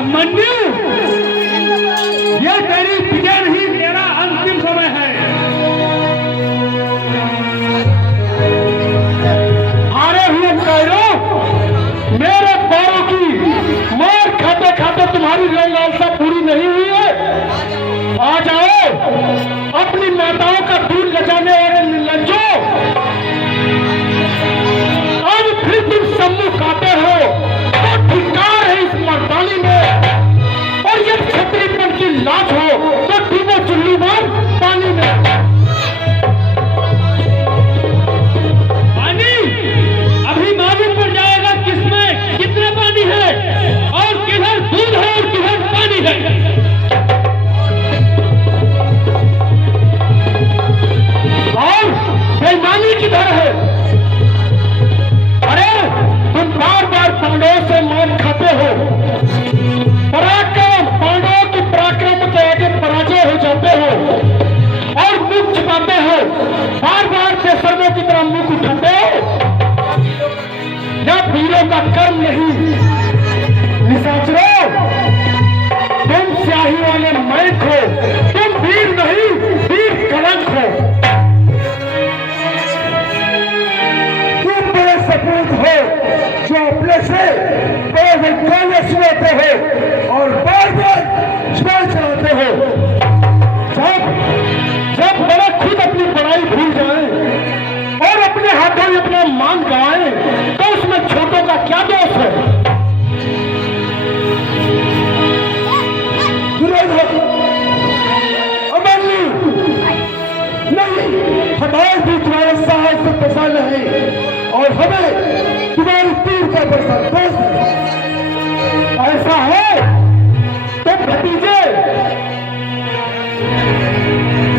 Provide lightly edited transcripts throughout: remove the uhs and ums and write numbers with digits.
अभिमन्यु, ये तेरी विजय नहीं, तेरा अंतिम समय है। हारे हुए कैरो, मेरे पैरों की मार खाते खाते तुम्हारी लालसा पूरी नहीं हुई है। आ जाओ, अपनी माताओं का दूध लजाने वाले निर्लज्जों, अब फिर तुम सम्मुख आते हो तो धिक्कार है इस मर्दानी में, और ये क्षत्रियपन की लाज हो तो डूबो चुल्लूमान पानी में। पानी अभी मालूम पड़ जाएगा किसमें कितने पानी है, और किधर दूध है और किधर पानी है। और बेईमानी किधर है? अरे तुम बार बार पांडवों से मार खाते हो, पराक्रम पांडवों की पराक्रम के आगे पराजय हो जाते हो और मुख छिपाते हो, बार बार बेशर्मों की तरह मुख उठाते हो। यह वीरों का कर्म नहीं। निशाचरों, तुम स्याही वाले मैक हो, तुम वीर नहीं, वीर कलंक हो। तुम बड़े सपूत हो जो अपने से बड़े गाने सुनाते हो और बार बार जुबान चलाते हो। जब बड़े खुद अपनी बड़ाई भूल जाएं और अपने हाथों में अपना मान गवाएं, तो उसमें छोटों का क्या दोष है? दुर्योधन, अभिमन्यु, नहीं, हमारे भी तुम्हारे साहस से पसंद है और हमें तुम्हारी तीर का बरसा दोस्त है। ऐसा है तो भतीजे,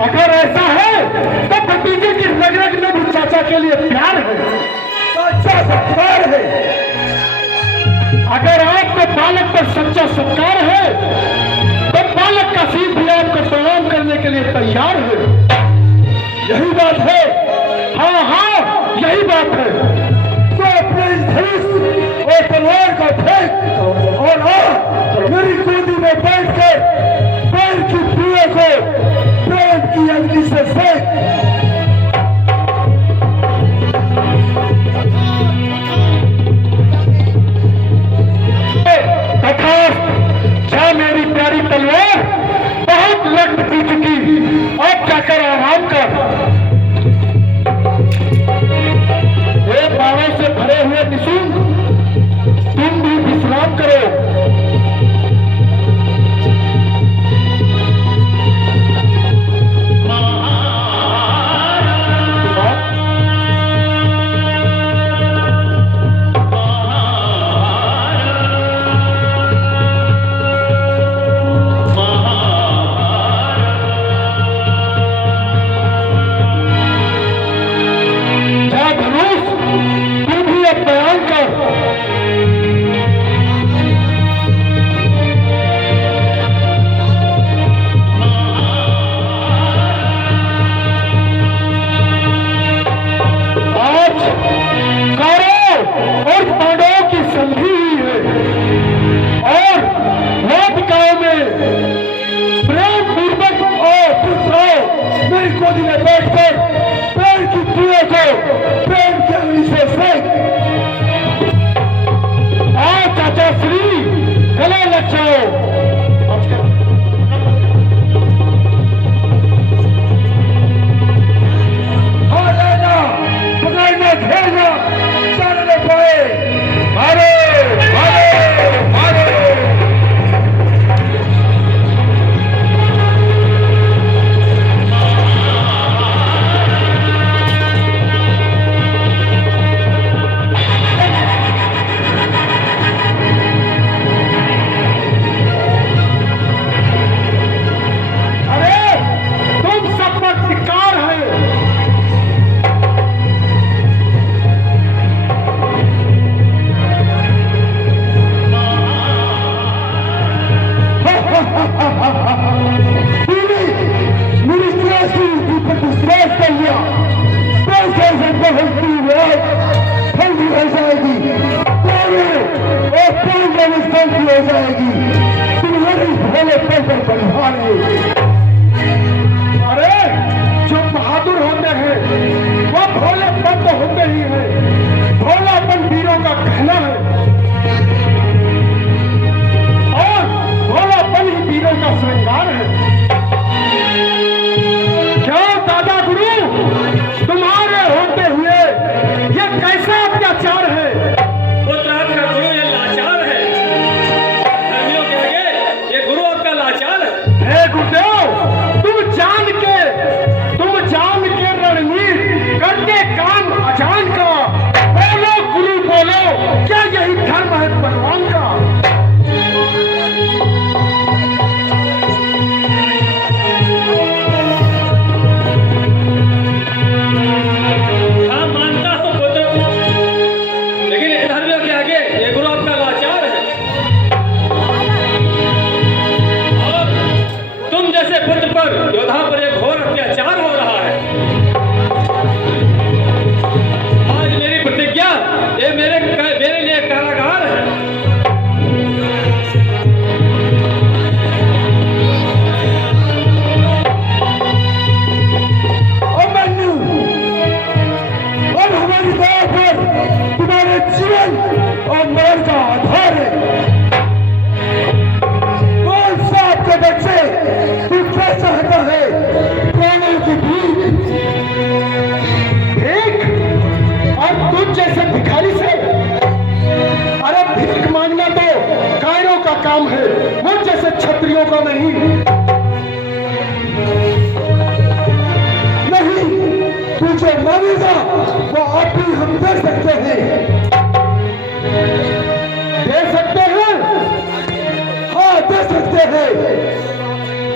अगर ऐसा है तो भतीजे की रग रग में भी चाचा के लिए प्यार है, सच्चा सत्कार है। अगर आपके बालक पर सच्चा सत्कार है तो बालक का शीश भी आपको प्रणाम करने के लिए तैयार है। यही बात है। हाँ हाँ, यही बात है। तो अपने इस धनुष और तलवार का फेंक और आ मेरी गोदी में बैठकर पैर की प्रिय को प्रेम की अग्नि से फेंक। जा मेरी प्यारी तलवार, बहुत रक्त पी चुकी, अब जाकर आराम कर। ये बाणों से भरे हुए निशुंभ, तुम भी विश्राम करो। गोदी में बैठकर पैर की प्रिय को प्रेम की अग्नि से फेंक। आओ चाचा श्री, गले लग जाओ। हाँ लेना, पकड़ना, घेरना, चलने पाए। मारो मारो मारो। हो जाएगी। पाएंगे। अरे जो बहादुर होते हैं वो भोलेपन तो होते ही हैं, भोलापन वीरों का कहना है और भोलापन ही वीरों का श्रृंगार है। क्यों दादा गुरु, तुम्हारे होते हुए ये कैसा अत्याचार है? पुत्र आपका गुरु ये लाचार है, धर्मियों के आगे ये गुरु आपका लाचार है। हे गुरुदेव, तुम जान के रणनीति करके काम अजान का, बोलो गुरु बोलो, क्या यही धर्म है भगवान का? हाँ मानता हूँ पुत्र, लेकिन इन धर्मियों के आगे ये गुरु आपका लाचार है। और तुम जैसे पुत्र पर, योद्धा पर एक घोर अत्याचार हो रहा है। आज मेरी प्रतिज्ञा ये मेरे लिए कारागार है। अभिमन्यु, अब हमारी दया पर तुम्हारे जीवन और मरण का आधार है। कौन सा आपके बच्चे तू क्या चाहता है? प्राणों की भीख? भीख? और तुझ जैसे भिखारी से? अरे भीख मांगना तो कायरों का काम है, मुझ जैसे क्षत्रियों का नहीं। नहीं, तू जो मांगेगा वो आप ही हम दे सकते हैं। दे सकते हैं? हाँ, दे सकते हैं।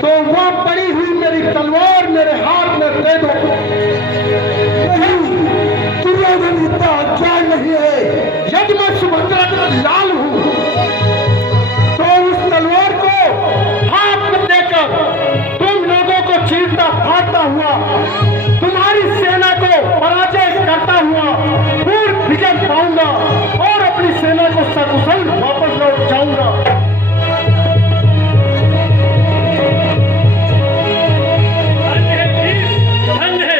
तो वह पड़ी हुई मेरी तलवार मेरे हाथ में दे दो। नहीं, दुर्योधन इतना अज्ञान नहीं है। यदि मैं सुभद्रा का लाल हूं तो उस तलवार को हाथ में देकर तुम लोगों को चीरता फाड़ता हुआ, तुम्हारी सेना को पराजय करता हुआ पूर्ण विजय पाऊंगा और अपनी सेना को सकुशल वापस लौट जाऊंगा। धन्य है वीर, धन्य है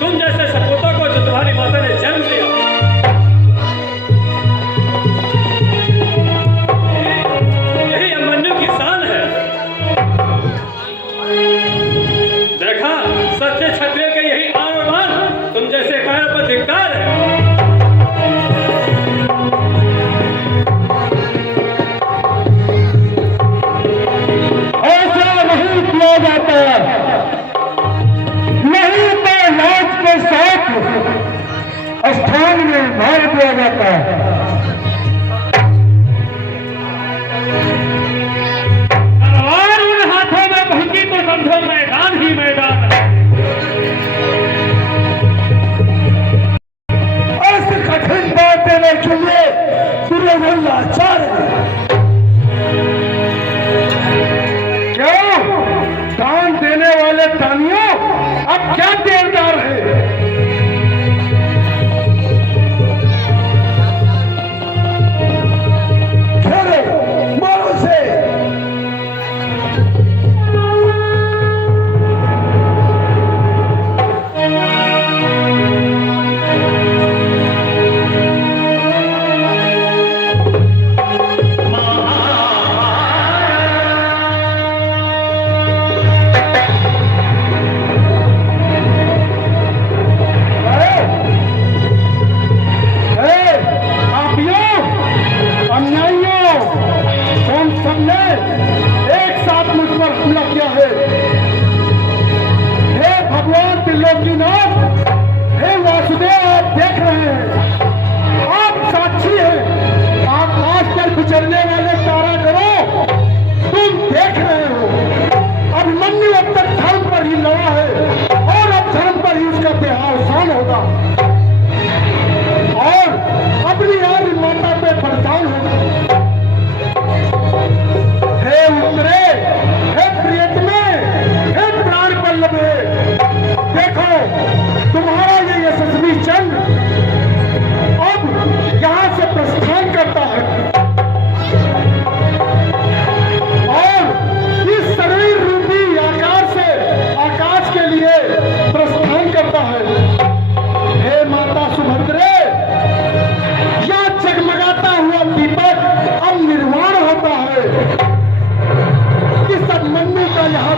तुम जैसे सपूतों को जो तुम्हारी माता ने जन्म दिया। यही अभिमन्यु की शान है। देखा, सच्चे क्षत्रिय के यही आन और मान, तुम जैसे कायर पर धिक्कार है। ऐसा नहीं किया जाता, नहीं तो राज के साथ स्थान में मार दिया जाता है। और उन हाथों में पहुंची तो समझो मैदान ही मैदान है। ऐसे कठिन बात देने के लिए दुर्योधन लाचार है। क्यों? दान देने वाले दानियों अब क्या देवदार है? खेलो, मारो से।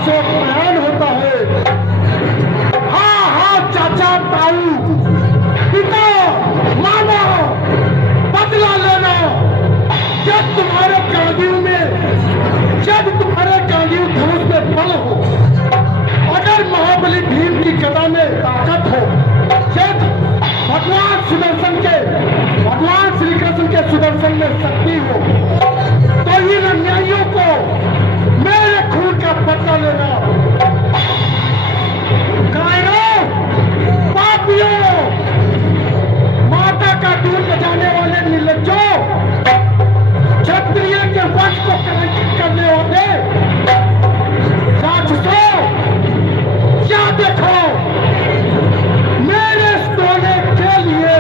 से बयान होता है। हाँ हाँ चाचा ताऊ, पिता मामा, बदला लेना। जब तुम्हारे कांदियों में, जब तुम्हारे कांदियों धनुष में बल हो, अगर महाबली भीम की गदा में ताकत हो, जब भगवान सुदर्शन के, भगवान श्री कृष्ण के सुदर्शन में शक्ति हो, तो इन अन्यायियों को मेरे खून का बदला लेना। कायरों, पापियों, माता का दूध बजाने वाले निर्लज्जों, क्षत्रिय के वंश को कलंकित करने वाले राक्षसों, क्या देखो, मेरे सोने के लिए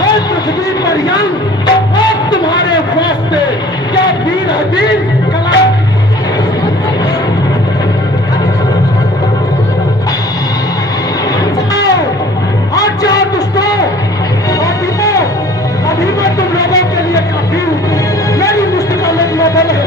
हर पृथ्वी पर यंग और तुम्हारे वास्ते क्या वीर है वीर कला। अच्छा दुष्टों, अभी मैं तुम लोगों के लिए काफी हूँ। मेरी मुष्टि का लगना बल है।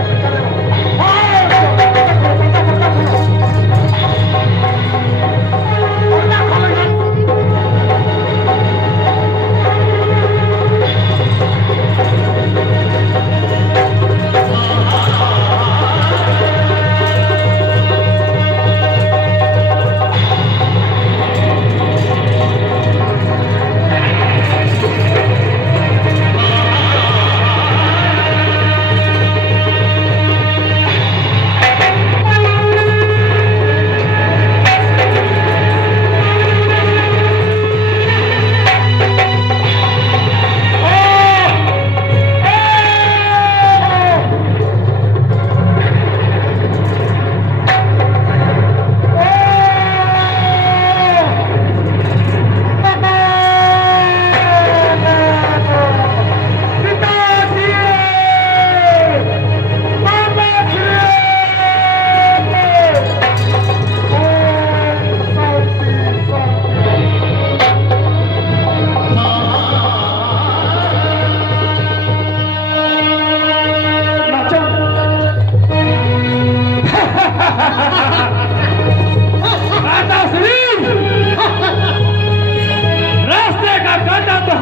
रास्ते का कांटा तो